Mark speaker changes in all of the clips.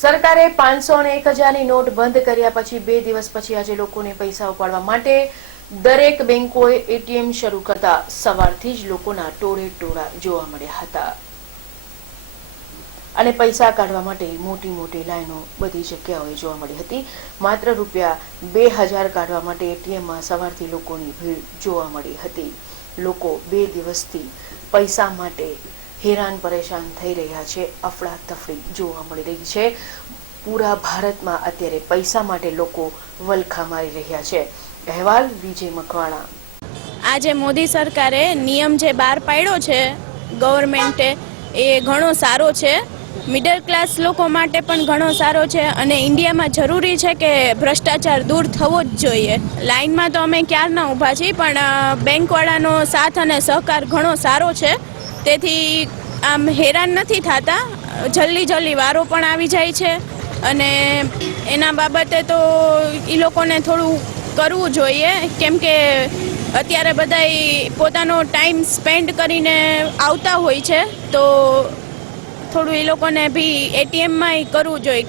Speaker 1: સરકારે પાંચસો અને એક હજારની નોટ બંધ કર્યા પછી બે દિવસ પછી આજે લોકોને પૈસા ઉપાડવા માટે દરેક બેંકોએ એટીએમ શરૂ કરતા સવારથી જ લોકોના ટોળે ટોળા જોવા મળ્યા હતા. અને પૈસા કાઢવા માટે મોટી મોટી લાઈનો બધી જગ્યાઓએ જોવા મળી હતી. માત્ર રૂપિયા બે હજાર કાઢવા માટે એટીએમમાં સવારથી લોકોની ભીડ જોવા મળી હતી. લોકો બે દિવસથી પૈસા માટે હેરાન પરેશાન થઈ રહ્યા છે. અફડાતફડી જોવા મળી રહી છે. પૂરા ભારતમાં અત્યારે પૈસા માટે લોકો વલખા મારી રહ્યા છે. અહેવાલ વિજય મકવાણા.
Speaker 2: આજે મોદી સરકારે નિયમ જે બહાર પાડ્યો છે ગવર્મેન્ટે એ ઘણો સારો છે. મિડલ ક્લાસ લોકો માટે પણ ઘણો સારો છે અને ઇન્ડિયામાં જરૂરી છે કે ભ્રષ્ટાચાર દૂર થવો જ જોઈએ. લાઇનમાં તો અમે ક્યારના ઊભા છીએ, પણ બેંકવાળાનો સાથ અને સહકાર ઘણો સારો છે. તેથી આમ હેરાન નથી થતા. જલ્દી જલ્દી વારો પણ આવી જાય છે અને એના બાબતે તો એ લોકોને થોડું કરવું જોઈએ. કેમ કે અત્યારે બધા પોતાનો ટાઈમ સ્પેન્ડ કરીને આવતા હોય છે. તો થોડું એ લોકોને બી એટીએમમાં કરવું જોઈએ.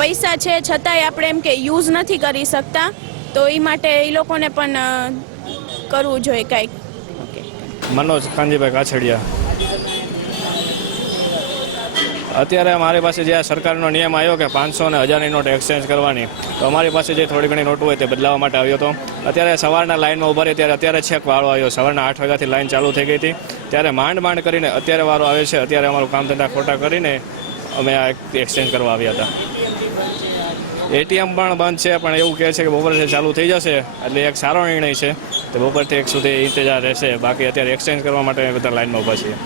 Speaker 2: પૈસા છે છતાંય આપણે એમ કે યુઝ નથી કરી શકતા. તો એ માટે એ લોકોને પણ કરવું જોઈએ કાંઈક. ઓકે
Speaker 3: મનોજ કાંજીભાઈ કાછડિયા. અત્યારે અમારી પાસે જે આ સરકારનો નિયમ આવ્યો કે પાંચસો ને હજારની નોટ એક્સચેન્જ કરવાની, તો અમારી પાસે જે થોડી ઘણી નોટ હોય તે બદલાવવા માટે આવ્યો હતો. અત્યારે સવારના લાઇનમાં ઊભા રહી, ત્યારે અત્યારે છેક વાળો આવ્યો. સવારના આઠ વાગ્યાથી લાઇન ચાલુ થઈ ગઈ હતી. ત્યારે માંડ માંડ કરીને અત્યારે વારો આવે છે. અત્યારે અમારું કામ ધંધા ખોટા કરીને અમે આ એક્સચેન્જ કરવા આવ્યા હતા. એટીએમ પણ બંધ છે, પણ એવું કહે છે કે બપોરથી ચાલુ થઈ જશે, એટલે એક સારો નિર્ણય છે. તો બપોરથી એક સુધી ઇંતજાર રહેશે. બાકી અત્યારે એક્સચેન્જ કરવા માટે બધા લાઇનમાં ઊભા છીએ.